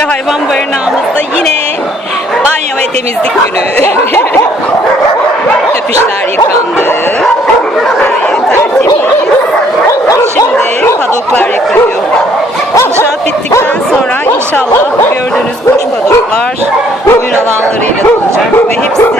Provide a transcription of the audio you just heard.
Patiküle Hayvan Barınağımızda yine banyo ve temizlik günü. Köpüşler yıkandı. Gayet tertemiz. Şimdi padoklar yapılıyor. İnşaat bittikten sonra inşallah gördüğünüz boş padoklar oyun alanlarıyla dolacak ve hepsi